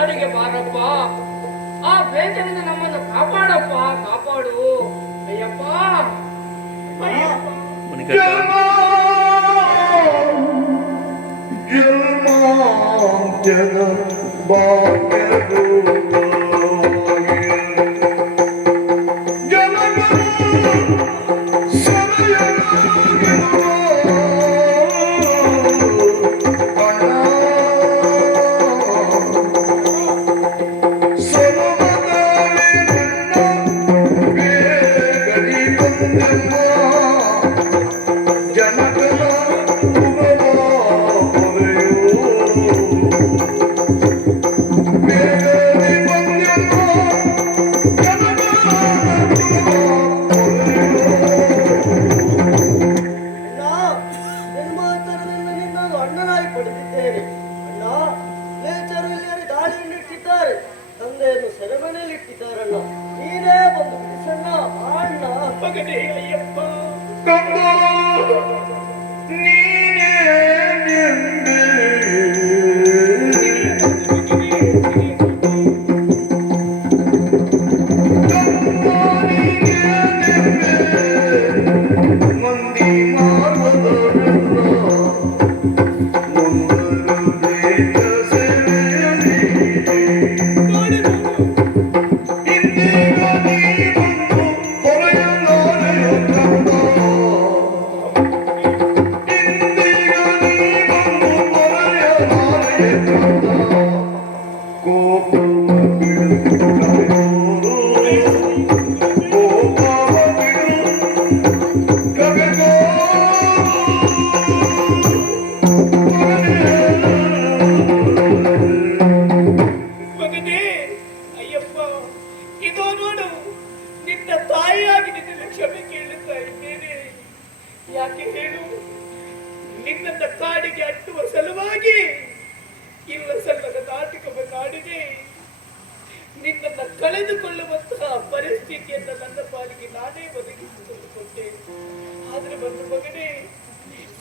ನಾಡಿಗೆ ಬಾರಪ್ಪ. ಆ ಪ್ರೇತನಿಂದ ನಮ್ಮನ್ನು ಕಾಪಾಡಪ್ಪ, ಕಾಪಾಡು ಅಯ್ಯಪ್ಪ.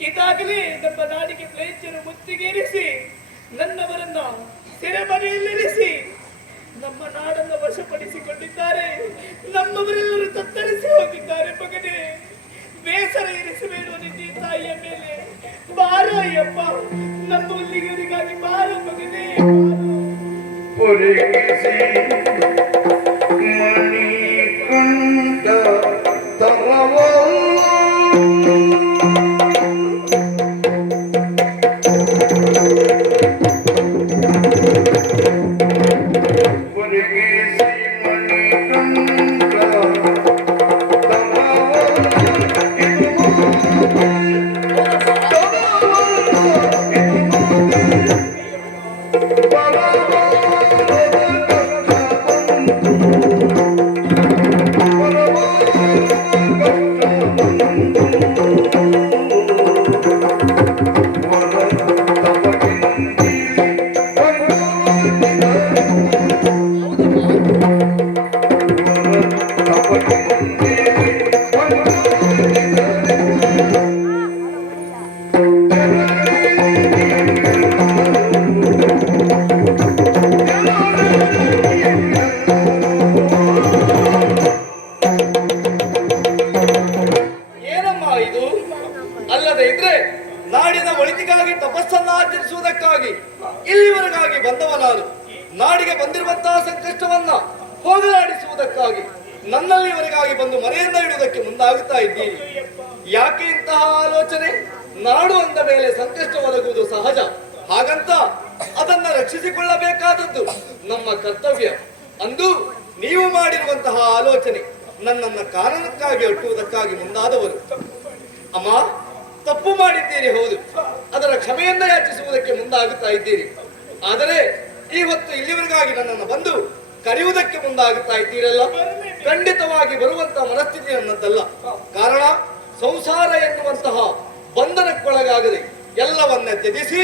ಈಗಾಗಲೇ ನಮ್ಮ ನಾಡಿಗೆ ಪ್ಲೇಚರು ಮುತ್ತಿಗೇರಿಸಿ ನನ್ನವರನ್ನ ಸೆರೆಮನೆಯಲ್ಲಿರಿಸಿ ನಮ್ಮ ನಾಡನ್ನು ವಶಪಡಿಸಿಕೊಂಡಿದ್ದಾರೆ. ನಮ್ಮವರೆಲ್ಲರೂ ತತ್ತರಿಸಿ ಹೋಗಿದ್ದಾರೆ. ಮಗನೇ, ಬೇಸರ ಇರಿಸಬೇಡ ನಿನ್ನ ತಾಯಿಯ ಮೇಲೆ. ಬಾರೋ ಅಯ್ಯಪ್ಪ, ನಮ್ಮ ಹುಲ್ಲಿಗರಿಗಾಗಿ ಬಾರೋ ಮಗನೇ. ಮಣಿಕಂಠ ತರವ ನಾಡಿಗೆ ಬಂದಿರುವಂತಹ ಸಂಕಷ್ಟವನ್ನ ಹೋಗಲಾಡಿಸುವುದಕ್ಕಾಗಿ ನನ್ನಲ್ಲಿವರೆಗಾಗಿ ಬಂದು ಮನೆಯನ್ನ ಇಡುವುದಕ್ಕೆ ಮುಂದಾಗುತ್ತಾ ಇದ್ದೀರಿ. ಯಾಕೆ ಇಂತಹ ಆಲೋಚನೆ? ನಾಡು ಅಂದ ಮೇಲೆ ಸಂಕಷ್ಟ ಒದಗುವುದು ಸಹಜ. ಹಾಗಂತ ಅದನ್ನ ರಕ್ಷಿಸಿಕೊಳ್ಳಬೇಕಾದದ್ದು ನಮ್ಮ ಕರ್ತವ್ಯ. ಅಂದು ನೀವು ಮಾಡಿರುವಂತಹ ಆಲೋಚನೆ ನನ್ನನ್ನ ಕಾರಣಕ್ಕಾಗಿ ಅಟ್ಟುವುದಕ್ಕಾಗಿ ಮುಂದಾದವರು. ಅಮ್ಮ, ತಪ್ಪು ಮಾಡಿದ್ದೀರಿ, ಹೌದು. ಅದರ ಕ್ಷಮೆಯನ್ನ ಯಾಚಿಸುವುದಕ್ಕೆ ಮುಂದಾಗುತ್ತಾ ಇದ್ದೀರಿ. ಆದರೆ ಈ ಹೊತ್ತು ಇಲ್ಲಿವರೆಗಾಗಿ ನನ್ನನ್ನು ಬಂದು ಕರೆಯುವುದಕ್ಕೆ ಮುಂದಾಗುತ್ತಾ ಇದ್ದೀರಲ್ಲ, ಖಂಡಿತವಾಗಿ ಬರುವಂತಹ ಮನಸ್ಥಿತಿ ನನ್ನದಲ್ಲ. ಕಾರಣ, ಸಂಸಾರ ಎನ್ನುವಂತಹ ಬಂಧನಕ್ಕೊಳಗಾಗದೆ ಎಲ್ಲವನ್ನ ತ್ಯಜಿಸಿ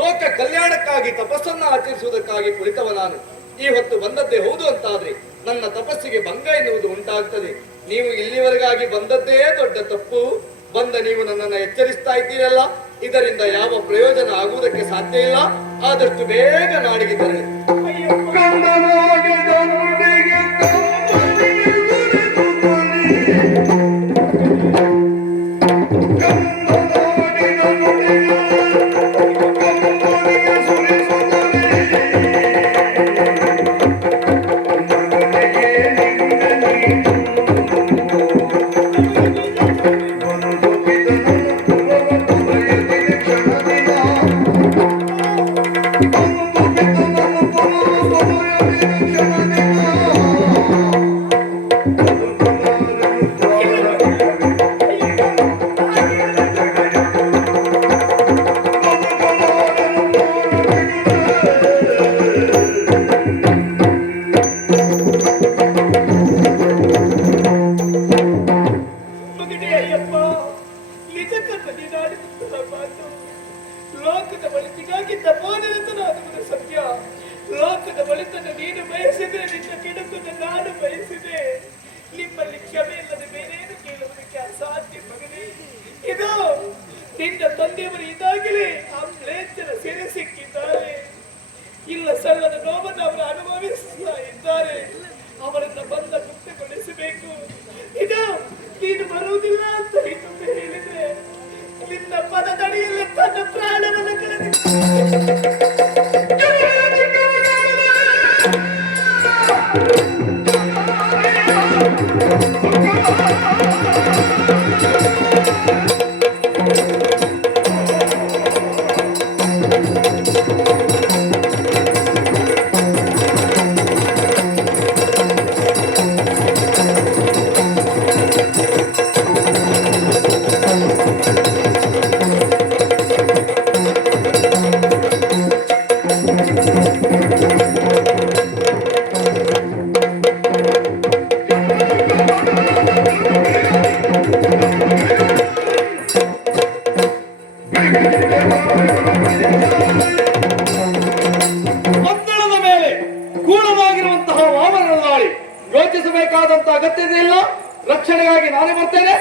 ಲೋಕ ಕಲ್ಯಾಣಕ್ಕಾಗಿ ತಪಸ್ಸನ್ನ ಆಚರಿಸುವುದಕ್ಕಾಗಿ ಕುಳಿತವ ನಾನು. ಈ ಹೊತ್ತು ಬಂದದ್ದೇ ಹೌದು ಅಂತಾದ್ರೆ ನನ್ನ ತಪಸ್ಸಿಗೆ ಭಂಗ ಎನ್ನುವುದು ಉಂಟಾಗ್ತದೆ. ನೀವು ಇಲ್ಲಿವರೆಗಾಗಿ ಬಂದದ್ದೇ ದೊಡ್ಡ ತಪ್ಪು. ಬಂದ ನೀವು ನನ್ನನ್ನು ಎಚ್ಚರಿಸ್ತಾ ಇದ್ದೀರಲ್ಲ, ಇದರಿಂದ ಯಾವ ಪ್ರಯೋಜನ ಆಗುವುದಕ್ಕೆ ಸಾಧ್ಯ ಇಲ್ಲ. ಆದಷ್ಟು ಬೇಗ ನಾಡಿಗೆ ತೆರಳಿ. ಒಳ್ಳೆತನ ನೀನು ಬಯಸಿದೆ, ನಿನ್ನ ಕೆಡುಕನ್ನು ನಾನು ಬಯಸಿದೆ. ನಿಮ್ಮಲ್ಲಿ ಕ್ಷಮೆ ಇಲ್ಲದೆ ಬೇರೇನು ಕೇಳುವುದಕ್ಕೆ ಅಸಾಧ್ಯ ಮಗನೇ. ಇದು ನಿನ್ನ ತಂದೆಯವರು ಇದಾಗಲೇ ಆ ಮ್ಲೇಚ್ಛರ ಸೆರೆ ಸಿಕ್ಕಿದ್ದಾರೆ. ಇಲ್ಲ ಸಲ್ಲದ ನೋವನ್ನು ಅವರು ಅನುಭವಿಸ್ತಾ ಇದ್ದಾರೆ. ಅವರನ್ನ ಬಂದ ಮುಕ್ತಗೊಳಿಸಬೇಕು. ಇದು ನೀನು ಬರುವುದಿಲ್ಲ ಅಂತ ಇನ್ನೊಮ್ಮೆ ಹೇಳಿದ್ರೆ ನಿನ್ನ ಪದದಡಿಯಲ್ಲಿ ತನ್ನ ಪ್ರಾಣವನ್ನು ಕಳೆದ ಒತ್ತಡದ ಮೇಲೆ ಗೂಢವಾಗಿರುವಂತಹ ವಾಮನ ದಾಳಿ ಯೋಚಿಸಬೇಕಾದಂತ ಅಗತ್ಯತೆ ಇಲ್ಲ. ರಕ್ಷಣೆಗಾಗಿ ನಾನೇ ಬರ್ತೇನೆ.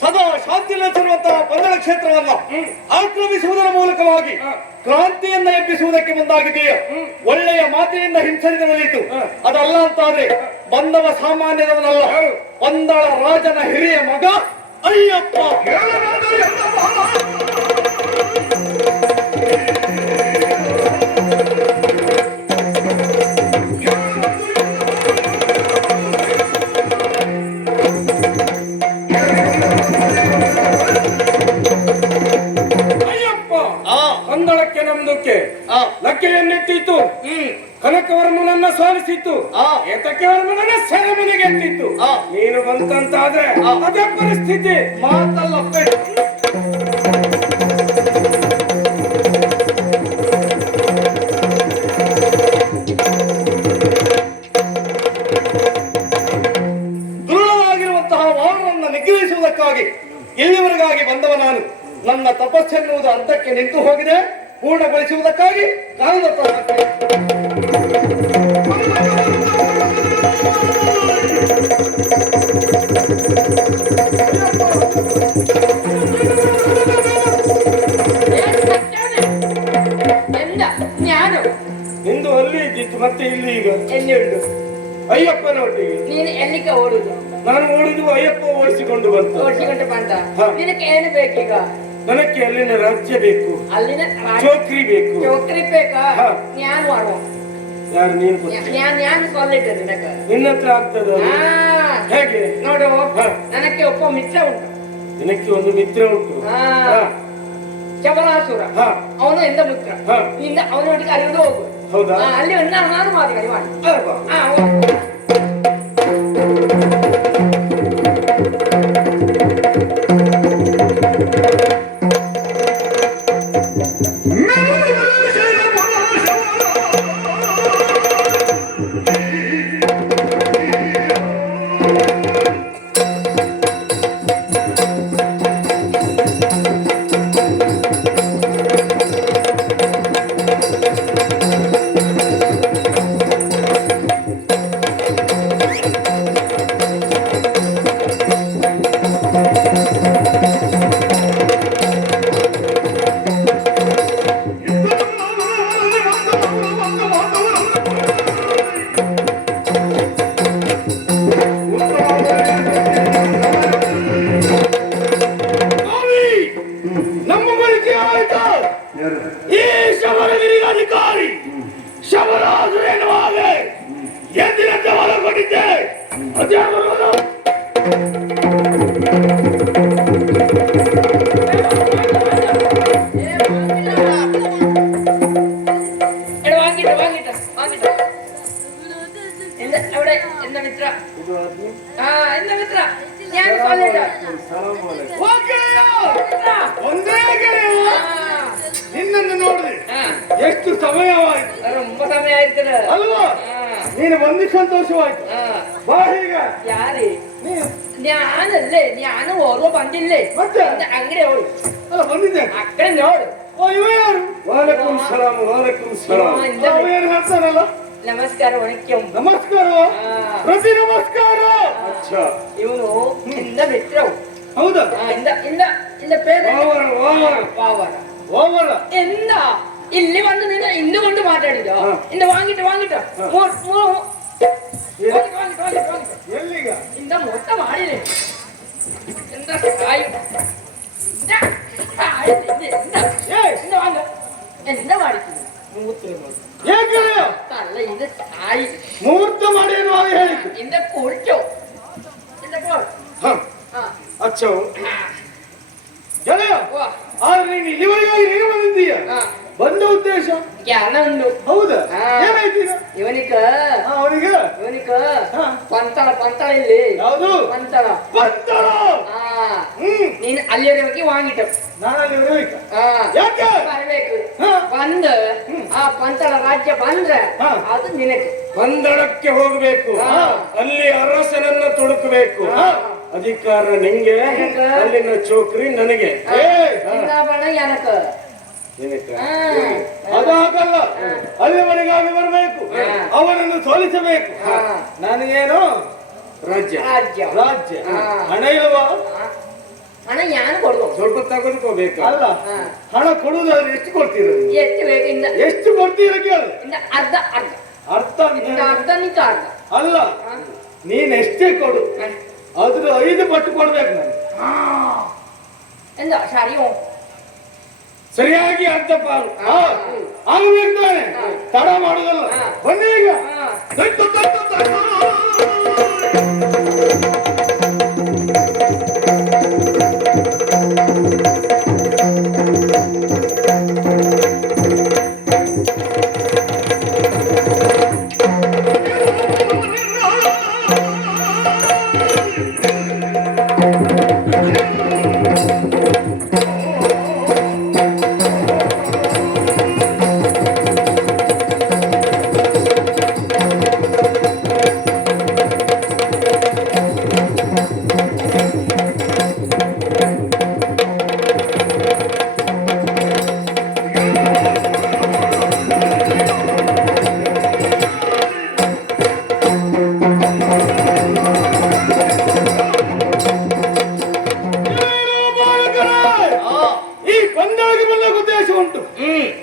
ಸದಾ ಶಾಂತಿ ನೆಲೆಸಿರುವಂತಹ ಪಂದಳ ಕ್ಷೇತ್ರವನ್ನ ಆಕ್ರಮಿಸುವುದರ ಮೂಲಕವಾಗಿ ಕ್ರಾಂತಿಯನ್ನ ಎಬ್ಬಿಸುವುದಕ್ಕೆ ಮುಂದಾಗಿದೆಯಾ? ಒಳ್ಳೆಯ ಮಾತಿನಿಂದ ಹಿಂಸರಿದ ಒಲಿಯಿತು. ಅದಲ್ಲ ಅಂತಾದ್ರೆ ಬಂದವ ಸಾಮಾನ್ಯದವನಲ್ಲ, ಪಂದಳ ರಾಜನ ಹಿರಿಯ ಮಗ ಅಯ್ಯಪ್ಪ. ಪಂದಳಕ್ಕೆ ನಮ್ದಕ್ಕೆ ಲಕ್ಕೆಯನ್ನೆತ್ತಿತ್ತು, ಕನಕವರ್ಮನನ್ನ ಸೋಲಿಸಿತ್ತು, ಏತಕವರ್ಮನನ್ನ ಸೆರೆಮನೆಗೆ ಎತ್ತಿತ್ತು. ನೀನು ಬಂತಂತಾದ್ರೆ ಅದೇ ಪರಿಸ್ಥಿತಿ. ಮಾತಲ್ಲ ದೃಢವಾಗಿರುವಂತಹ ವಾಮನನ್ನ ನಿಗ್ರಹಿಸುವುದಕ್ಕಾಗಿ ಇಲ್ಲಿವರೆಗಾಗಿ ಬಂದವ ನಾನು. ನನ್ನ ತಪಸ್ಸೆನ್ನುವುದು ಅರ್ಧಕ್ಕೆ ನಿಂತು ಹೋಗಿದೆ. ಪೂರ್ಣಗೊಳಿಸುವುದಕ್ಕಾಗಿ ಕಾಲದತ್ತ ನಿಂದು ಅಲ್ಲಿ ಇದ್ದಿತ್ತು, ಮತ್ತೆ ಇಲ್ಲಿ ಈಗ ಎಲ್ಲಿ ಉಂಟು? ಅಯ್ಯಪ್ಪನೊಟ್ಟಿಗೆ. ನೀನು ಎಲ್ಲಿಗೆ ಓಡುದು? ನಾನು ಓಡಿದು ಅಯ್ಯಪ್ಪ ಓಡಿಸಿಕೊಂಡು ಬಂತ. ಓಡಿಸಿಕೊಂಡು ಬಂದ. ನಿನಗೆ ಏನು ಬೇಕೀಗ? ನನಗೆ ಅಲ್ಲಿನ ರಾಜ್ಯ ಬೇಕು, ಅಲ್ಲಿನ ಚೌಕ್ರಿ ಬೇಕು. ಚೌಕ್ರಿ ಬೇಕಾ? ಜ್ಞಾನ ಮಾಡುವ. ಯಾರು ನೀನು? ಜ್ಞಾನ ಸೊಲ್ಲಿಟ್ಟೆ ನಿನಗ. ನಿನ್ನ ಹತ್ರ ಆಗ್ತದ? ಹೇಗೆ ನೋಡು, ನನಗೆ ಒಬ್ಬ ಮಿತ್ರ ಉಂಟು. ನಿನಕ್ಕೆ ಒಂದು ಮಿತ್ರ ಉಂಟು? ಚಬಲಾಸುರ. ಅವನು ಎಂದ ಮಿತ್ರ. ನಿಂದ ಅವನೊಟ್ಟಿಗೆ ಅಲ್ಲಿಂದ ಹೋಗು. ಹೌದಾ? ಅಲ್ಲಿ ನಾನು ಮಾತುಕತೆ ಮಾಡಿ. ಕೊಟ್ಟಿದ್ದೆ ಅದೇ ಬರುವುದು. വാങ്ങിട്ട് വാങ്ങിട്ട് വാങ്ങിട്ട് അവിടെ എന്താ മിത്ര ആ എന്താ മിത്ര ഞാൻ പറഞ്ഞിട്ട് ಒಂದೇ ಗೆಳೆಯ ನಿನ್ನನ್ನು ನೋಡಿದೆ ಎಷ್ಟು ಸಮಯವಾಯ್ತು. ரொம்ப ಸಮಯ ಆಯ್ತದ ಅಲ್ವಾ? ನೀನು ಬಂದು ಸಂತೋಷವಾಯ್ತು. ಬಾ ಈಗ. ಯಾರೇ ഞാനല്ലേ ഞാൻ ഓരോ ಬಂದಿಲ್ಲೇ ಮತ್ತೆ ಅಂಗಡಿ ಹೋಗಿ ಅಲ್ಲ ಬಂದಿದ್ದೆ ಆ ಕಡೆ ನೋಡು. ಓ ಇವ ಯಾರು? ವಾಲೇಕುಂ ಸಲಾಂ ವಾಲೇಕುಂ ಸಲಾಂ. ಏನು ಹೇಳ್ತಾನಲ್ಲ? ನಮಸ್ಕಾರ ವಣಕ್ಯಂ. ನಮಸ್ಕಾರ ಪ್ರತಿ ನಮಸ್ಕಾರ. ಅಚ್ಚಾ ಇವನು ಇಂದ ಮಿತ್ರವು. ಹೌದಾ? ಇಂದ ಇಂದ ಇಂದ ಪೇರು ವಾವರ. ಎಂದ ಇಲ್ಲಿ ಬಂದು ನೀನು ಇಂದುಕೊಂಡು ಮಾತಾಡಿದ ಇಂದ ವಾಂಗಿಟ್ಟು ವಾಂಗಿಟ್ಟು ಎಲ್ಲಿಗ ಇಂದ ಮೊತ್ತ ಮಾಡಿದೆ ಎಂದ ಕಾಯಿ ಎಂದ ಮಾಡಿದ್ದೀನಿ ಏಕೆ ಅಲ್ಲ ಇಂದ ಕಾಯಿ ಮುಹೂರ್ತ ಮಾಡಿ ಹೇಳಿದ್ದು ಇಂದ ಕುಡಿಚೋ ಇಂದ ಕೊಡು. ಅಚ್ಚೋ ಗೆಳೆಯ, ಆದ್ರೆ ನೀನು ಇಲ್ಲಿವರೆಗಾಗಿ ನೀನು ಬಂದಿದ್ದೀಯ. ಬಂದ ಉದ್ದೇಶ ಜ್ಞಾನ ಉಂಟು. ಹೌದಾ? ಏನಾಯ್ತೀರ ಇವನಿಕ ಅವನಿಗೆ? ಇವನಿಕ ಪಂತಳ ಪಂತಳ ಇಲ್ಲಿ ಯಾವುದು? ಪಂತಳ ಪಂತಳ. ನೀನು ಅಲ್ಲಿವರೆಗೆ ವಾಂಗಿಟ್ಟು ನಾನು ಅಲ್ಲಿ ಬರಬೇಕು. ಯಾಕೆ ಬರಬೇಕು. ಬಂದು ಆ ಪಂತಳ ರಾಜ್ಯ ಬಂದ್ರೆ ಅದು ನಿನಗೆ ಪಂದಳಕ್ಕೆ ಹೋಗಬೇಕು. ಅಲ್ಲಿ ಅರಸನನ್ನ ತೊಡಕಬೇಕು. ಅಧಿಕಾರ ನಿಂಗೆ, ಅಲ್ಲಿನ ಚೌಕ್ರಿ ನನಗೆ. ಚಿಂತಾಪಣ ಎನಕ ಅದು ಹಾಗಲ್ಲ. ಅಲ್ಲಿವರೆಗಾಗಿ ಬರಬೇಕು, ಅವನನ್ನು ಸೋಲಿಸಬೇಕು. ನನಗೇನು ರಾಜ್ಯ ರಾಜ್ಯ ರಾಜ್ಯ ಹಣ ಇಲ್ವಾ? ಹಣ ಯಾನು ಕೊಡುವ ಸ್ವಲ್ಪ ತಗೊಂಡ್ಕೋಬೇಕು. ಅಲ್ಲ, ಹಣ ಕೊಡುವುದಾದ್ರೆ ಎಷ್ಟು ಕೊಡ್ತೀರ? ಎಷ್ಟು ಬೇಕು ಇಂದ ಎಷ್ಟು ಕೊಡ್ತೀರ ಕೇಳು. ಇಂದ ಅರ್ಧ ಅರ್ಧ ಅರ್ಥ ಇಂದ ಅರ್ಧ ನಿಂತ ಅರ್ಧ ಅಲ್ಲ, ನೀನ್ ಎಷ್ಟೇ ಕೊಡು, ಅದ್ರ 5 ಪಟ್ಟು ಕೊಡ್ಬೇಕು ನಾನು. ಎಂದ ಸರಿಯೋ ಸರಿಯಾಗಿ ಅರ್ಧ ಪಾಲು ಆಗ್ಬೇಕು ತಾನೆ. ತಡ ಮಾಡುದಲ್ಲ. ಬನ್ನಿ ಈಗ.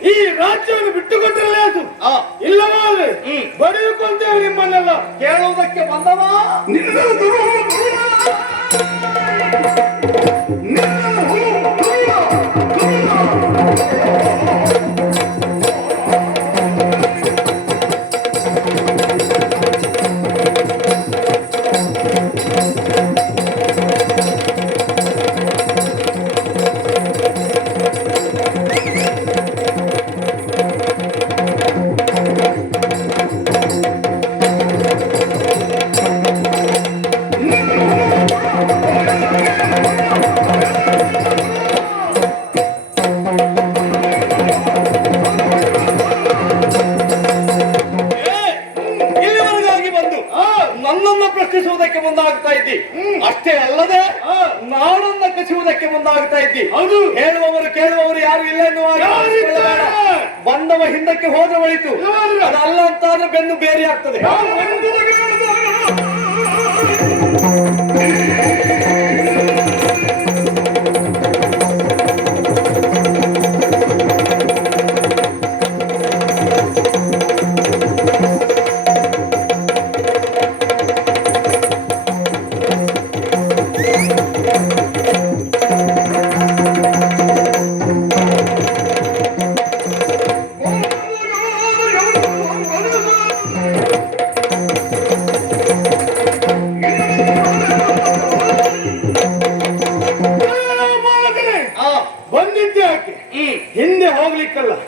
ಈ ರಾಜ್ಯವನ್ನು ಬಿಟ್ಟುಕೊಟ್ಟರಲೇ ಅದು. ಇಲ್ಲವಾದ್ರೆ ಬಡಿದುಕೊಂತೇವೆ ನಿಮ್ಮನ್ನೆಲ್ಲ. ಕೇಳುವುದಕ್ಕೆ ಬಂದವ ನನ್ನನ್ನು ಪ್ರಶ್ನಿಸುವುದಕ್ಕೆ ಮುಂದಾಗ್ತಾ ಇದ್ದಿ. ಅಷ್ಟೇ ಅಲ್ಲದೆ ನಾಡನ್ನ ಕಸಿಯುವುದಕ್ಕೆ ಮುಂದಾಗ್ತಾ ಇದ್ದಿ. ಅದು ಹೇಳುವವರು ಕೇಳುವವರು ಯಾರು ಇಲ್ಲ ಎನ್ನುವ ಬಂದವ ಹಿಂದಕ್ಕೆ ಹೋದ ಹೋಯಿತು. ಅದಲ್ಲ ಅಂತಾದ್ರೆ ಬೆನ್ನು ಬೇರೆ ಆಗ್ತದೆ.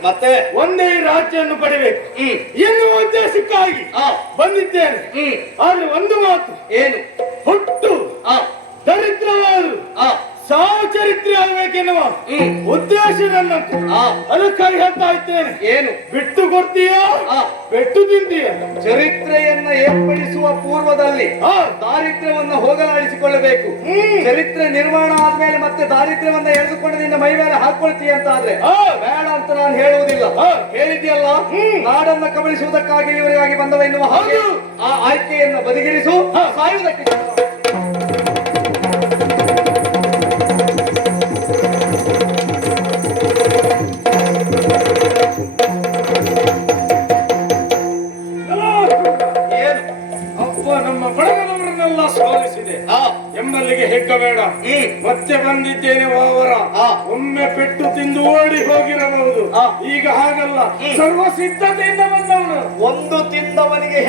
ಮತ್ತೆ ಒಂದೇ ರಾಜ್ಯವನ್ನು ಪಡಿಬೇಕು ಎನ್ನುವ ಉದ್ದೇಶಕ್ಕಾಗಿ ಬಂದಿದ್ದೇನೆ. ಆದ್ರೆ ಒಂದು ಮಾತು, ಏನು? ಹುಟ್ಟು ದರಿದ್ರವಾದರು ಸಾವು ಚರಿತ್ರೆ ಆಗಬೇಕೆನ್ನುವ ಉದ್ದೇಶ ನನ್ನದು. ಅದಕ್ಕಾಗಿ ಹೇಳ್ತಾ ಇದ್ದೇನೆ, ಏನು? ಬಿಟ್ಟು ಕೊಡ್ತೀಯಾ ಬೆಟ್ಟು ತಿಂತೀಯ? ಚರಿತ್ರೆಯನ್ನ ಏರ್ಪಡಿಸುವ ಪೂರ್ವದಲ್ಲಿ ದಾರಿದ್ರ್ಯವನ್ನ ಹೋಗಲಾಡಿಸಿಕೊಳ್ಳಬೇಕು. ಚರಿತ್ರೆ ನಿರ್ಮಾಣ ಆದ್ಮೇಲೆ ಮತ್ತೆ ದಾರಿದ್ರ್ಯವನ್ನ ಎಳೆದುಕೊಂಡು ನಿನ್ನ ಮೈ ಮೇಲೆ ಹಾಕೊಳ್ತೀಯ ಅಂತ ಆದ್ರೆ ಬೇಡ ಅಂತ ನಾನು ಹೇಳುವುದಿಲ್ಲ. ಹೇಳಿದ್ಯಲ್ಲ, ನಾಡನ್ನ ಕಬಳಿಸುವುದಕ್ಕಾಗಿ ಇವರಿಗಾಗಿ ಬಂದವ ಎನ್ನುವ ಹಾಗೆ ಆ ಆಯ್ಕೆಯನ್ನ ಬದಿಗಿರಿಸು. ಸಾಯುವುದಕ್ಕೆ ನಮ್ಮ ಬಡವರನ್ನೆಲ್ಲ ಸೋಲಿಸಿದೆ ಎಂಬಲ್ಲಿಗೆ ಹೆಗ್ಗಬೇಡ. ಮತ್ತೆ ಬಂದಿದ್ದೇನೆ ವಾವರ. ಒಮ್ಮೆ ಪೆಟ್ಟು ತಿಂದು ಓಡಿ ಹೋಗಿರಬಹುದು, ಈಗ ಹಾಗಲ್ಲ, ಸರ್ವ ಸಿದ್ಧತೆಯಿಂದ ಬಂದವನು. ಒಂದು ತಿಂದವನಿಗೆ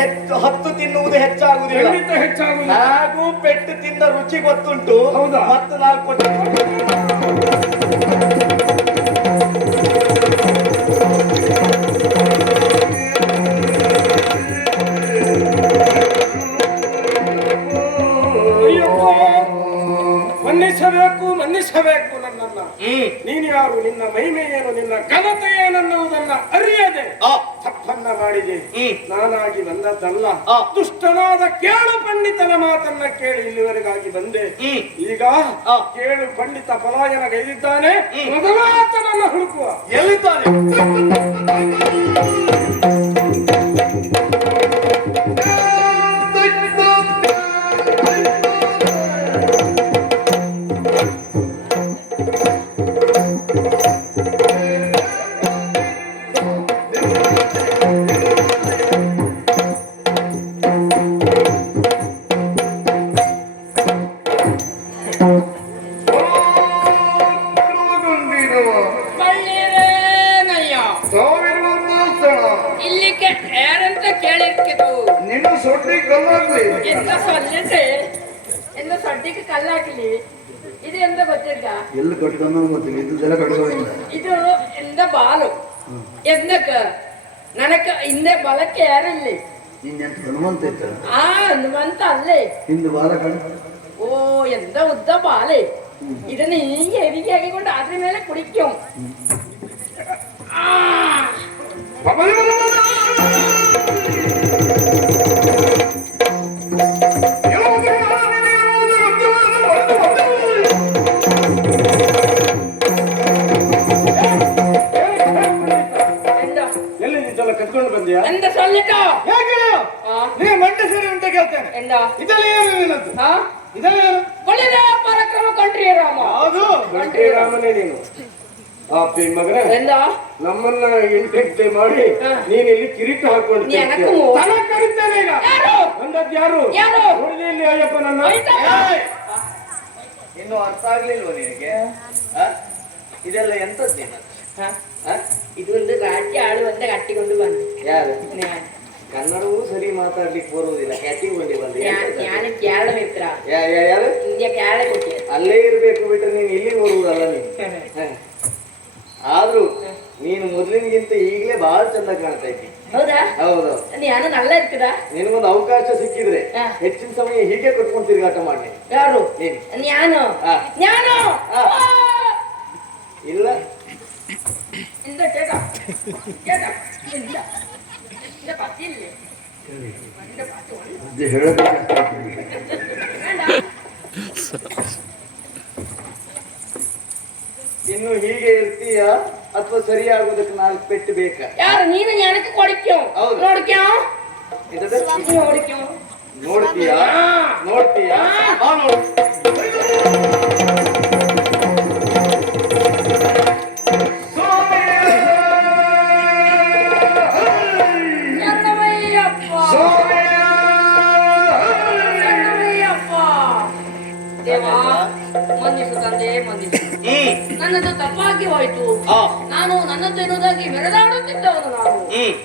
10 ತಿನ್ನುವುದು ಹೆಚ್ಚಾಗುವುದಿಲ್ಲ. ಹೆಚ್ಚಾಗುವುದು ಹಾಗೂ ಪೆಟ್ಟು ತಿಂದ ರುಚಿ ಗೊತ್ತುಂಟು. ಹೌದಾ? ಮತ್ತು 4 ಕೊಟ್ಟು ಮನ್ನಿಸಬೇಕು ನನ್ನನ್ನ. ನೀನು ಯಾರು, ನಿನ್ನ ಮಹಿಮೆ ಏನು, ನಿನ್ನ ಘನತೆ ಏನನ್ನುವುದನ್ನ ಅರಿಯದೆ ತಪ್ಪನ್ನ ಮಾಡಿದೆ. ನಾನಾಗಿ ಬಂದದ್ದಲ್ಲ, ದುಷ್ಟನಾದ ಕೇಳು ಪಂಡಿತನ ಮಾತನ್ನ ಕೇಳಿ ಇಲ್ಲಿವರೆಗಾಗಿ ಬಂದೆ. ಈಗ ಕೇಳು ಪಂಡಿತ ಪಲಾಯನ ಗೈದಿದ್ದಾನೆ, ಮೊದಲ ಆತನನ್ನ ಹುಡುಕುವ. ಎಲ್ಲಿದ್ದಾನೆ? ಇಲ್ಲಿಗೆ ಯಾರಂತ ಕೇಳಿರ್ಕಿದು ನಿನ್ನ ಸೊಟ್ಟಿ ಕಲ್ಲಾಗ್ಲಿ. ಎಂತ ಸೊಲ್ಲಿದೆ ಎಂತ ಸೊಡ್ಡಿಗೆ ಕಲ್ಲಾಗ್ಲಿ. ಇದು ಎಂತ ಗೊತ್ತಿಲ್ಲ, ಎಲ್ಲಿ ಕಟ್ಕೊಂಡು ಗೊತ್ತಿಲ್ಲ, ಇದು ಜನ ಕಟ್ಕೊಂಡಿಲ್ಲ. ಇದು ಎಂದ ಬಾಲು ಎಂದಕ್ಕ ನನಕ ಹಿಂದೆ ಬಲಕ್ಕೆ ಯಾರಿಲ್ಲಿ ಇನ್ನೆಂತ ಹನುಮಂತ ಇತ್ತ ಹನುಮಂತ ಅಲ್ಲೇ ಹಿಂದೆ ಬಾಲ ಕಣ. ಓ ಎಂದ ಉದ್ದ ಬಾಲೆ. ಇದನ್ನ ಹೀಗೆ ಹೆರಿಗೆ ಹಾಕಿಕೊಂಡು ಅದ್ರ ಮೇಲೆ ಕುಡಿಕ್ಯೋ. ಎಲ್ಲಿದ್ದಲ್ಲ ಕತ್ಕೊಂಡು ಬಂದ್ಯಾ? ಎಂದ ಸೊಲ್ಲಿಟ ನೀ ಮಂಡೆ ಸೇರಿ ಅಂತ ಕೇಳ್ತೇನೆ. ಎಂದ ಇದೆಲ್ಲ ಏನು ನಿನ್ನದು? ಇದೆಲ್ಲ ಏನು? ಒಳ್ಳೆದ ಪರಾಕ್ರಮ ಕಂಟ್ರಿ ರಾಮ. ಹೌದು, ಗಂಟೆ ರಾಮನೇ ನೀನು. ಆ ಮಗನ ಎಂದ ನಮ್ಮನ್ನ ಇಂಟೆಕ್ಟೆ ಮಾಡಿ ನೀನ್ ಇಲ್ಲಿ ಕಿರೀಟ ಹಾಕೊಂಡು ಕರೀತೇನೆ. ಈಗ ಬಂದದ್ದು ಯಾರು? ನೋಡಿದೆ ಇಲ್ಲಿ ಅಯ್ಯಪ್ಪ ನನ್ನ. ಇನ್ನು ಅರ್ಥ ಆಗ್ಲಿಲ್ವ ನಿನಗೆ? ಇದೆಲ್ಲ ಎಂತದ್ದು? ಇದೊಂದು ರಾಜ್ಯ ಆಳುವಂತ ಕಟ್ಟಿಕೊಂಡು ಬಂದು. ಯಾರು? ಕನ್ನಡವೂ ಸರಿ ಮಾತಾಡ್ಲಿಕ್ಕೆ ಬರುವುದಿಲ್ಲ, ಕಟ್ಟಿಕೊಂಡು ಬಂದೆ. ನಾನು ಕೇರಳ ಮಿತ್ರ. ಯಾರು? ಇಂಡಿಯಾ ಕೇರಳ ಕೊಟ್ಟಿ. ಅಲ್ಲೇ ಇರ್ಬೇಕು ಬಿಟ್ರೆ ನೀನು ಇಲ್ಲಿ ಬರುವುದಲ್ಲ ನೀನು. ಆದ್ರೂ ನೀನು ಮೊದ್ಲಿನಗಿಂತ ಈಗಲೇ ಬಹಳ ಚಂದ ಕಾಣ್ತಾ ಇದ್ದಿ. ಹೌದಾ? ಹೌದು. ನಾನು ನಲ್ಲ ಇರ್ತದ. ನಿನಗೊಂದು ಅವಕಾಶ ಸಿಕ್ಕಿದ್ರೆ ಹೆಚ್ಚಿನ ಸಮಯ ಹೀಗೆ ಕಟ್ಕೊಂಡು ತಿರುಗಾಟ ಮಾಡಿ. ಯಾರು? ನೀನು. ನಾನು ನಾನು ಇಲ್ಲ ಇಂದ ಕೇಟ ಕೇಟ ಇಂದ ಇಂದ ಪತ್ತಿಲ್ಲ ಇಂದ ಪತ್ತು ಹೇಳಬೇಕು. ಇನ್ನು ಹೀಗೆ ಇರ್ತೀಯ ಅಥವಾ ಸರಿಯಾಗುವುದಕ್ಕೆ 4 ಪೆಟ್ಟು ಬೇಕಾ? ಯಾರು? ನೀನು ಜ್ಞಾನಕ್ಕೆ ಕೊಡಿಕ್ಯೋ. ಹೌದು. ನೋಡ್ಕ್ಯೋ ನೋಡ್ತೀಯಾ? ನೋಡ್ತೀಯಾ? ನೋಡು. ದೇವಾ ಮಂದಿಸು ತಂದೆ ಮಂದಿಸು. ನನ್ನದು ತಪ್ಪಾಗಿ ಹೋಯ್ತು. ನಾನು ನನ್ನದು ಎನ್ನುವುದಾಗಿ ಮೆರೆದಾಡುತ್ತಿದ್ದವನು ನಾನು.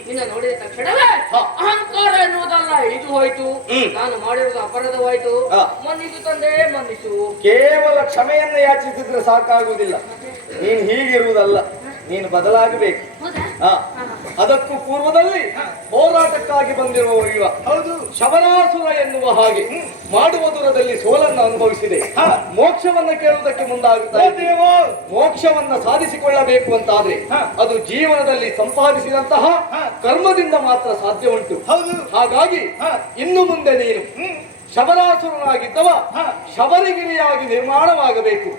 ನಿನ್ನ ನೋಡಿದ ತಕ್ಷಣವೇ ಅಹಂಕಾರ ಎನ್ನುವುದಲ್ಲ ಇದು ಹೋಯ್ತು. ನಾನು ಮಾಡಿರುವುದು ಅಪರಾಧವಾಯ್ತು. ಮಂದಿಸು ತಂದೆ ಮಂದಿಸು. ಕೇವಲ ಕ್ಷಮೆಯನ್ನ ಯಾಚಿಸಿದ್ರೆ ಸಾಕಾಗುವುದಿಲ್ಲ. ನೀನು ಹೀಗಿರುವುದಲ್ಲ, ನೀನು ಬದಲಾಗಬೇಕು. ಅದಕ್ಕೂ ಪೂರ್ವದಲ್ಲಿ ಹೋರಾಟಕ್ಕಾಗಿ ಬಂದಿರುವ ಇವ ಹೌದು. ಶಬರಾಸುರ ಎನ್ನುವ ಹಾಗೆ ಮಾಡುವ ದೂರದಲ್ಲಿ ಸೋಲನ್ನು ಅನುಭವಿಸಿದೆ. ಮೋಕ್ಷವನ್ನ ಕೇಳುವುದಕ್ಕೆ ಮುಂದಾಗುತ್ತಾ ಇದೆ. ಮೋಕ್ಷವನ್ನ ಸಾಧಿಸಿಕೊಳ್ಳಬೇಕು ಅಂತಾದ್ರೆ ಅದು ಜೀವನದಲ್ಲಿ ಸಂಪಾದಿಸಿದಂತಹ ಕರ್ಮದಿಂದ ಮಾತ್ರ ಸಾಧ್ಯ ಉಂಟು. ಹೌದು. ಹಾಗಾಗಿ ಇನ್ನು ಮುಂದೆ ನೀನು ಶಬರಾಸುರನಾಗಿದ್ದವ ಶಬರಿಗಿರಿಯಾಗಿ ನಿರ್ಮಾಣವಾಗಬೇಕು.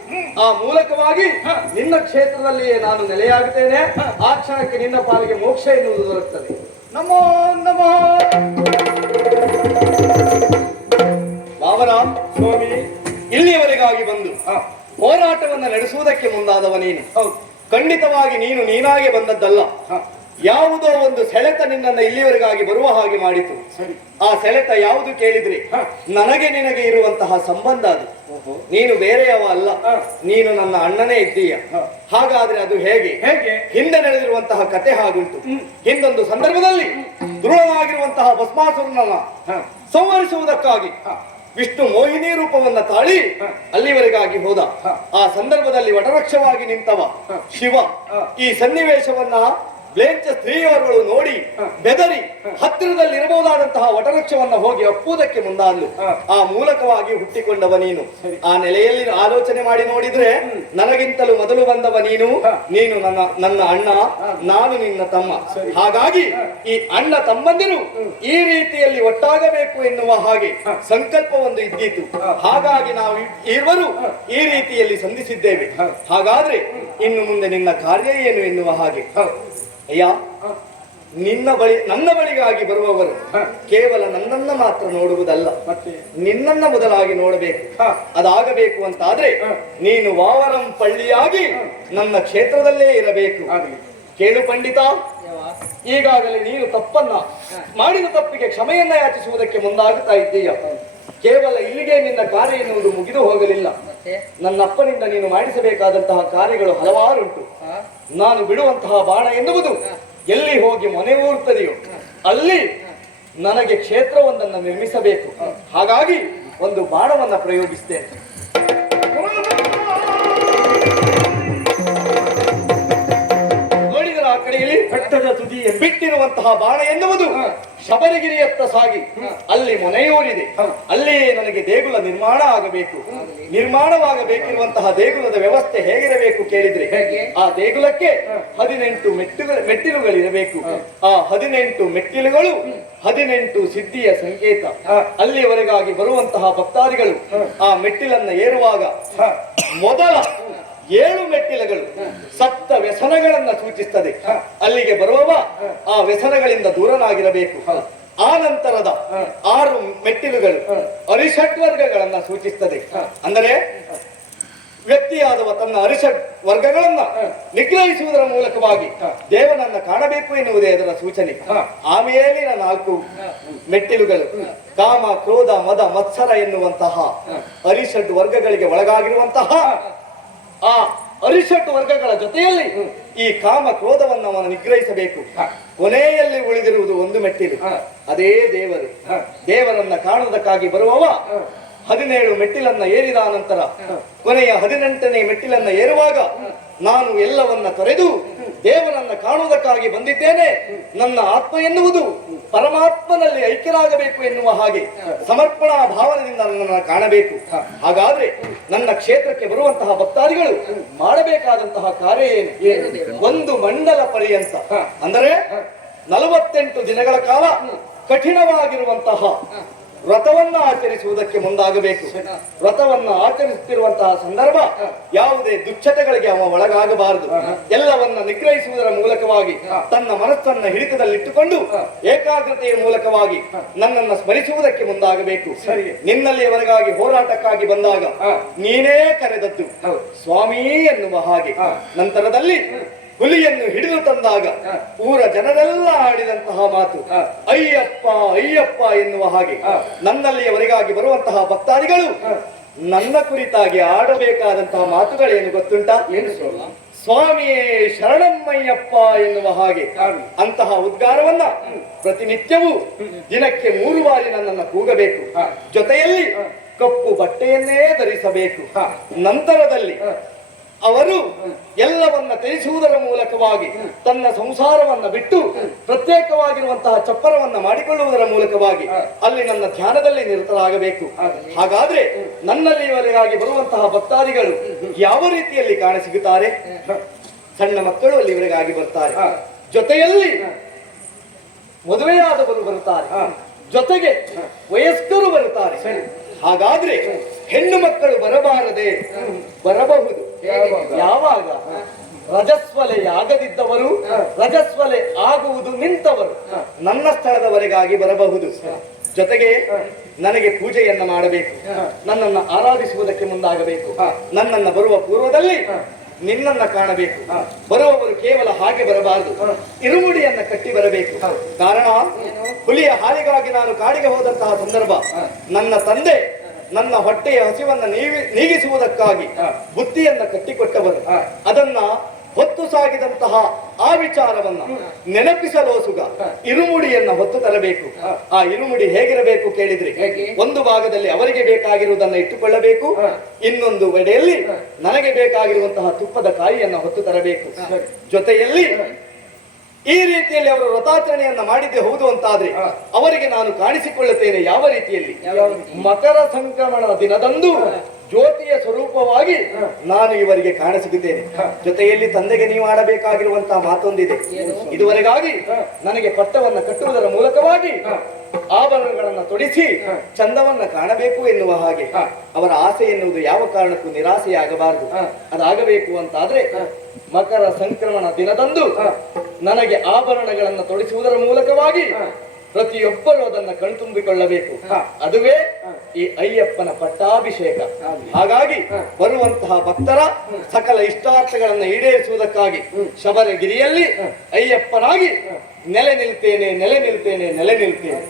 ಆ ಮೂಲಕವಾಗಿ ನಿನ್ನ ಕ್ಷೇತ್ರದಲ್ಲಿಯೇ ನಾನು ನೆಲೆಯಾಗುತ್ತೇನೆ. ಆ ಕ್ಷಣಕ್ಕೆ ನಿನ್ನ ಪಾಲಿಗೆ ಮೋಕ್ಷ ಎನ್ನುವುದು ದೊರಕುತ್ತದೆ. ನಮೋ ನಮಃ. ಬಾಬರಾಮ್ ಸ್ವಾಮಿ ಇಲ್ಲಿಯವರೆಗಾಗಿ ಬಂದು ಹೋರಾಟವನ್ನು ನಡೆಸುವುದಕ್ಕೆ ಮುಂದಾದವ ನೀನು. ಖಂಡಿತವಾಗಿ ನೀನಾಗೆ ಬಂದದ್ದಲ್ಲ. ಯಾವುದೋ ಒಂದು ಸೆಳೆತ ನಿನ್ನನ್ನ ಇಲ್ಲಿವರೆಗಾಗಿ ಬರುವ ಹಾಗೆ ಮಾಡಿತು. ಆ ಸೆಳೆತ ಯಾವುದು ಕೇಳಿದ್ರೆ ನನಗೆ ನಿನಗೆ ಇರುವಂತಹ ಸಂಬಂಧ ಅದು. ನೀನು ಬೇರೆಯವ ಅಲ್ಲ, ನೀನು ನನ್ನ ಅಣ್ಣನೇ ಇದ್ದೀಯ. ಹಾಗಾದ್ರೆ ಅದು ಹೇಗೆ ಹಿಂದೆ ನಡೆದಿರುವಂತಹ ಕತೆ ಹಾಗುಂಟು. ಹಿಂದೊಂದು ಸಂದರ್ಭದಲ್ಲಿ ದೃಢವಾಗಿರುವಂತಹ ಭಸ್ಮಾಸುರನನ್ನ ಸಂಹರಿಸುವುದಕ್ಕಾಗಿ ವಿಷ್ಣು ಮೋಹಿನಿ ರೂಪವನ್ನ ತಾಳಿ ಅಲ್ಲಿವರೆಗಾಗಿ ಹೋದ. ಆ ಸಂದರ್ಭದಲ್ಲಿ ವಟವೃಕ್ಷವಾಗಿ ನಿಂತವ ಶಿವ ಈ ಸನ್ನಿವೇಶವನ್ನ ಬ್ಲೇಂಚ ಸ್ತ್ರೀಯವರುಗಳು ನೋಡಿ ಬೆದರಿ ಹತ್ತಿರದಲ್ಲಿ ಇರಬಹುದಾದಂತಹ ವಟವೃಕ್ಷವನ್ನ ಹೋಗಿ ಅಪ್ಪುವುದಕ್ಕೆ ಮುಂದಾದ್ಲು. ಆ ಮೂಲಕವಾಗಿ ಹುಟ್ಟಿಕೊಂಡವ ನೀನು. ಆ ನೆಲೆಯಲ್ಲಿ ಆಲೋಚನೆ ಮಾಡಿ ನೋಡಿದ್ರೆ ನನಗಿಂತಲೂ ಮೊದಲು ಬಂದವ ನೀನು ನನ್ನ ಅಣ್ಣ, ನಾನು ನಿನ್ನ ತಮ್ಮ. ಹಾಗಾಗಿ ಈ ಅಣ್ಣ ತಮ್ಮಂದಿರು ಈ ರೀತಿಯಲ್ಲಿ ಒಟ್ಟಾಗಬೇಕು ಎನ್ನುವ ಹಾಗೆ ಸಂಕಲ್ಪ ಒಂದು ಇದ್ದಿತ್ತು. ಹಾಗಾಗಿ ನಾವು ಇರುವರು ಈ ರೀತಿಯಲ್ಲಿ ಸಂಧಿಸಿದ್ದೇವೆ. ಹಾಗಾದ್ರೆ ಇನ್ನು ಮುಂದೆ ನಿನ್ನ ಕಾರ್ಯ ಏನು ಎನ್ನುವ ಹಾಗೆ. ಅಯ್ಯ, ನನ್ನ ಬಳಿಗಾಗಿ ಬರುವವರು ಕೇವಲ ನನ್ನನ್ನ ಮಾತ್ರ ನೋಡುವುದಲ್ಲ, ನಿನ್ನನ್ನ ಮೊದಲಾಗಿ ನೋಡಬೇಕು. ಅದಾಗಬೇಕು ಅಂತಾದ್ರೆ ನೀನು ವಾವರಂ ಪಳ್ಳಿಯಾಗಿ ನನ್ನ ಕ್ಷೇತ್ರದಲ್ಲೇ ಇರಬೇಕು. ಕೇಳು ಪಂಡಿತ, ಈಗಾಗಲೇ ನೀನು ಮಾಡಿದ ತಪ್ಪಿಗೆ ಕ್ಷಮೆಯನ್ನ ಯಾಚಿಸುವುದಕ್ಕೆ ಮುಂದಾಗುತ್ತಾ ಇದ್ದೀಯ. ಕೇವಲ ಇಲ್ಲಿಗೆ ನಿನ್ನ ಕಾರ್ಯ ಎನ್ನುವುದು ಮುಗಿದು ಹೋಗಲಿಲ್ಲ. ನನ್ನಪ್ಪನಿಂದ ನೀನು ಮಾಡಿಸಬೇಕಾದಂತಹ ಕಾರ್ಯಗಳು ಹಲವಾರುಂಟು. ನಾನು ಬಿಡುವಂತಹ ಬಾಣ ಎನ್ನುವುದು ಎಲ್ಲಿ ಹೋಗಿ ಮನೆ ಊರುತ್ತದೆಯೋ ಅಲ್ಲಿ ನನಗೆ ಕ್ಷೇತ್ರವೊಂದನ್ನು ನಿರ್ಮಿಸಬೇಕು. ಹಾಗಾಗಿ ಒಂದು ಬಾಣವನ್ನ ಪ್ರಯೋಗಿಸ್ತೇನೆ. ನೋಡಿದರೆ ಆ ಕಡೆಯಲ್ಲಿ ಬೆಟ್ಟದ ತುದಿಯಲ್ಲಿ ಬಿಟ್ಟಿರುವಂತಹ ಬಾಣ ಎನ್ನುವುದು ಶಬರಿಗಿರಿಯತ್ತ ಸಾಗಿ ಅಲ್ಲಿ ಮೊನೆಯೂರಿದೆ. ಅಲ್ಲಿಯೇ ನನಗೆ ದೇಗುಲ ನಿರ್ಮಾಣ ಆಗಬೇಕು. ನಿರ್ಮಾಣವಾಗಬೇಕಿರುವಂತಹ ದೇಗುಲದ ವ್ಯವಸ್ಥೆ ಹೇಗಿರಬೇಕು ಕೇಳಿದ್ರೆ ಆ ದೇಗುಲಕ್ಕೆ 18 ಮೆಟ್ಟಿಲುಗಳಿರಬೇಕು. ಆ 18 ಮೆಟ್ಟಿಲುಗಳು 18 ಸಿದ್ಧಿಯ ಸಂಕೇತ. ಅಲ್ಲಿಯವರೆಗಾಗಿ ಬರುವಂತಹ ಭಕ್ತಾದಿಗಳು ಆ ಮೆಟ್ಟಿಲನ್ನ ಏರುವಾಗ ಮೊದಲ 7 ಮೆಟ್ಟಿಲುಗಳು ಸಪ್ತ ವ್ಯಸನಗಳನ್ನ ಸೂಚಿಸ್ತದೆ. ಅಲ್ಲಿಗೆ ಬರುವವ ಆ ವ್ಯಸನಗಳಿಂದ ದೂರನಾಗಿರಬೇಕು. ಆ ನಂತರದ 6 ಮೆಟ್ಟಿಲುಗಳು ಅರಿಷಡ್ ವರ್ಗಗಳನ್ನ ಸೂಚಿಸ್ತದೆ. ಅಂದರೆ ವ್ಯಕ್ತಿಯಾದವ ತನ್ನ ಅರಿಷಡ್ ವರ್ಗಗಳನ್ನ ನಿಗ್ರಹಿಸುವುದರ ಮೂಲಕವಾಗಿ ದೇವನನ್ನ ಕಾಣಬೇಕು ಎನ್ನುವುದೇ ಅದರ ಸೂಚನೆ. ಆಮೇಲಿನ 4 ಮೆಟ್ಟಿಲುಗಳು ಕಾಮ, ಕ್ರೋಧ, ಮದ, ಮತ್ಸರ ಎನ್ನುವಂತಹ ಅರಿಷಡ್ ವರ್ಗಗಳಿಗೆ ಒಳಗಾಗಿರುವಂತಹ ಆ ಅರಿಷಟ್ ವರ್ಗಗಳ ಜೊತೆಯಲ್ಲಿ ಈ ಕಾಮ ಕ್ರೋಧವನ್ನು ಅವನು ನಿಗ್ರಹಿಸಬೇಕು. ಕೊನೆಯಲ್ಲಿ ಉಳಿದಿರುವುದು 1 ಮೆಟ್ಟಿಲು, ಅದೇ ದೇವರು. ದೇವರನ್ನ ಕಾಣುವುದಕ್ಕಾಗಿ ಬರುವವ 17 ಮೆಟ್ಟಿಲನ್ನ ಏರಿದ ನಂತರ ಕೊನೆಯ 18ನೇ ಮೆಟ್ಟಿಲನ್ನ ಏರುವಾಗ ನಾನು ಎಲ್ಲವನ್ನ ತೊರೆದು ದೇವರನ್ನ ಕಾಣುವುದಕ್ಕಾಗಿ ಬಂದಿದ್ದೇನೆ. ನನ್ನ ಆತ್ಮ ಎನ್ನುವುದು ಪರಮಾತ್ಮನಲ್ಲಿ ಐಕ್ಯರಾಗಬೇಕು ಎನ್ನುವ ಹಾಗೆ ಸಮರ್ಪಣಾ ಭಾವನೆಯಿಂದ ನನ್ನನ್ನು ಕಾಣಬೇಕು. ಹಾಗಾದ್ರೆ ನನ್ನ ಕ್ಷೇತ್ರಕ್ಕೆ ಬರುವಂತಹ ಭಕ್ತಾದಿಗಳು ಮಾಡಬೇಕಾದಂತಹ ಕಾರ್ಯ ಏನು? 1 ಮಂಡಲ ಪರ್ಯಂತ ಅಂದರೆ 48 ದಿನಗಳ ಕಾಲ ಕಠಿಣವಾಗಿರುವಂತಹ ವ್ರತವನ್ನ ಆಚರಿಸುವುದಕ್ಕೆ ಮುಂದಾಗಬೇಕು. ವ್ರತವನ್ನ ಆಚರಿಸುತ್ತಿರುವಂತಹ ಸಂದರ್ಭ ಯಾವುದೇ ದುಶ್ಚಟಗಳಿಗೆ ಅವ ಒಳಗಾಗಬಾರದು. ಎಲ್ಲವನ್ನ ನಿಗ್ರಹಿಸುವುದರ ಮೂಲಕವಾಗಿ ತನ್ನ ಮನಸ್ಸನ್ನ ಹಿಡಿತದಲ್ಲಿಟ್ಟುಕೊಂಡು ಏಕಾಗ್ರತೆಯ ಮೂಲಕವಾಗಿ ನನ್ನನ್ನು ಸ್ಮರಿಸುವುದಕ್ಕೆ ಮುಂದಾಗಬೇಕು. ನಿನ್ನಲ್ಲಿಯವರೆಗಾಗಿ ಹೋರಾಟಕ್ಕಾಗಿ ಬಂದಾಗ ನೀನೇ ಕರೆದದ್ದು ಸ್ವಾಮಿ ಎನ್ನುವ ಹಾಗೆ. ನಂತರದಲ್ಲಿ ಹುಲಿಯನ್ನು ಹಿಡಿದು ತಂದಾಗ ಊರ ಜನರೆಲ್ಲ ಆಡಿದಂತಹ ಮಾತು ಅಯ್ಯಪ್ಪ ಅಯ್ಯಪ್ಪ ಎನ್ನುವ ಹಾಗೆ ನನ್ನಲ್ಲಿಯವರೆಗಾಗಿ ಬರುವಂತಹ ಭಕ್ತಾದಿಗಳು ನನ್ನ ಕುರಿತಾಗಿ ಆಡಬೇಕಾದಂತಹ ಮಾತುಗಳೇನು ಗೊತ್ತುಂಟಾ? ಸ್ವಾಮಿಯೇ ಶರಣಮ್ಮಯ್ಯಪ್ಪ ಎನ್ನುವ ಹಾಗೆ ಅಂತಹ ಉದ್ಗಾರವನ್ನ ಪ್ರತಿನಿತ್ಯವೂ ದಿನಕ್ಕೆ 3 ಬಾರಿ ನನ್ನನ್ನು ಕೂಗಬೇಕು. ಜೊತೆಯಲ್ಲಿ ಕಪ್ಪು ಬಟ್ಟೆಯನ್ನೇ ಧರಿಸಬೇಕು. ನಂತರದಲ್ಲಿ ಅವರು ಎಲ್ಲವನ್ನ ತ್ಯಜಿಸುವುದರ ಮೂಲಕವಾಗಿ ತನ್ನ ಸಂಸಾರವನ್ನ ಬಿಟ್ಟು ಪ್ರತ್ಯೇಕವಾಗಿರುವಂತಹ ಚಪ್ಪರವನ್ನ ಮಾಡಿಕೊಳ್ಳುವುದರ ಮೂಲಕವಾಗಿ ಅಲ್ಲಿ ನನ್ನ ಧ್ಯಾನದಲ್ಲಿ ನಿರತರಾಗಬೇಕು. ಹಾಗಾದ್ರೆ ನನ್ನಲ್ಲಿ ಇವರಿಗಾಗಿ ಬರುವಂತಹ ಭಕ್ತಾದಿಗಳು ಯಾವ ರೀತಿಯಲ್ಲಿ ಕಾಣಸಿಗುತ್ತಾರೆ? ಸಣ್ಣ ಮಕ್ಕಳು ಅಲ್ಲಿ ಇವರಿಗಾಗಿ ಬರ್ತಾರೆ, ಜೊತೆಯಲ್ಲಿ ಮದುವೆಯಾದವರು ಬರುತ್ತಾರೆ, ಜೊತೆಗೆ ವಯಸ್ಕರು ಬರುತ್ತಾರೆ. ಹಾಗಾದ್ರೆ ಹೆಣ್ಣು ಮಕ್ಕಳು ಬರಬಾರದೆ ಬರಬಹುದು. ಯಾವಾಗ? ರಜಸ್ವಲೆಯಾಗದಿದ್ದವರು, ರಜಸ್ವಲೆ ಆಗುವುದು ನಿಂತವರು ನನ್ನ ಸ್ಥಳದವರೆಗಾಗಿ ಬರಬಹುದು. ಜೊತೆಗೆ ನನಗೆ ಪೂಜೆಯನ್ನ ಮಾಡಬೇಕು, ನನ್ನನ್ನು ಆರಾಧಿಸುವುದಕ್ಕೆ ಮುಂದಾಗಬೇಕು. ನನ್ನನ್ನು ಬರುವ ಪೂರ್ವದಲ್ಲಿ ನಿನ್ನನ್ನ ಕಾಣಬೇಕು. ಬರುವವರು ಕೇವಲ ಹಾಗೆ ಬರಬಾರದು, ಇರುಮುಡಿಯನ್ನ ಕಟ್ಟಿ ಬರಬೇಕು. ಕಾರಣ, ಹುಲಿಯ ಹಾಲಿಗಾಗಿ ನಾನು ಕಾಡಿಗೆ ಹೋದಂತಹ ಸಂದರ್ಭ ನನ್ನ ತಂದೆ ನನ್ನ ಹೊಟ್ಟೆಯ ಹಸಿವನ್ನ ನೀಗಿಸುವುದಕ್ಕಾಗಿ ಬುತ್ತಿಯನ್ನ ಕಟ್ಟಿಕೊಟ್ಟವರು. ಅದನ್ನ ಹೊತ್ತು ಸಾಗಿದಂತಹ ಆ ವಿಚಾರವನ್ನ ನೆನಪಿಸಲೋಸುಗ ಇರುಮುಡಿಯನ್ನ ಹೊತ್ತು ತರಬೇಕು. ಆ ಇರುಮುಡಿ ಹೇಗಿರಬೇಕು ಕೇಳಿದ್ರೆ, ಒಂದು ಭಾಗದಲ್ಲಿ ಅವರಿಗೆ ಬೇಕಾಗಿರುವುದನ್ನ ಇಟ್ಟುಕೊಳ್ಳಬೇಕು, ಇನ್ನೊಂದು ಎಡೆಯಲ್ಲಿ ನನಗೆ ಬೇಕಾಗಿರುವಂತಹ ತುಪ್ಪದ ಕಾಯಿಯನ್ನ ಹೊತ್ತು ತರಬೇಕು. ಜೊತೆಯಲ್ಲಿ ಈ ರೀತಿಯಲ್ಲಿ ಅವರು ವ್ರತಾಚರಣೆಯನ್ನ ಮಾಡಿದ್ದೆ ಹೌದು ಅಂತಾದ್ರೆ ಅವರಿಗೆ ನಾನು ಕಾಣಿಸಿಕೊಳ್ಳುತ್ತೇನೆ. ಯಾವ ರೀತಿಯಲ್ಲಿ? ಮಕರ ಸಂಕ್ರಮಣ ದಿನದಂದು ಜ್ಯೋತಿಯ ಸ್ವರೂಪವಾಗಿ ನಾನು ಇವರಿಗೆ ಕಾಣಸಿಗುತ್ತೇನೆ. ಜೊತೆಯಲ್ಲಿ ತಂದೆಗೆ ನೀವು ಆಡಬೇಕಾಗಿರುವಂತಹ ಮಾತೊಂದಿದೆ. ಇದುವರೆಗಾಗಿ ನನಗೆ ಪಟ್ಟವನ್ನ ಕಟ್ಟುವುದರ ಮೂಲಕವಾಗಿ ಆಭರಣಗಳನ್ನ ತೊಡಿಸಿ ಚಂದವನ್ನ ಕಾಣಬೇಕು ಎನ್ನುವ ಹಾಗೆ ಅವರ ಆಸೆ ಎನ್ನುವುದು ಯಾವ ಕಾರಣಕ್ಕೂ ನಿರಾಸೆಯಾಗಬಾರದು. ಅದಾಗಬೇಕು ಅಂತಾದ್ರೆ ಮಕರ ಸಂಕ್ರಮಣ ದಿನದಂದು ನನಗೆ ಆಭರಣಗಳನ್ನ ತೊಡಿಸುವುದರ ಮೂಲಕವಾಗಿ ಪ್ರತಿಯೊಬ್ಬರು ಅದನ್ನ ಕಣ್ತುಂಬಿಕೊಳ್ಳಬೇಕು. ಅದುವೇ ಈ ಅಯ್ಯಪ್ಪನ ಪಟ್ಟಾಭಿಷೇಕ. ಹಾಗಾಗಿ ಬರುವಂತಹ ಭಕ್ತರ ಸಕಲ ಇಷ್ಟಾರ್ಥಗಳನ್ನ ಈಡೇರಿಸುವುದಕ್ಕಾಗಿ ಶಬರಗಿರಿಯಲ್ಲಿ ಅಯ್ಯಪ್ಪನಾಗಿ ನೆಲೆ ನಿಲ್ತೇನೆ, ನೆಲೆ ನಿಲ್ತೇನೆ, ನೆಲೆ ನಿಲ್ತೇನೆ.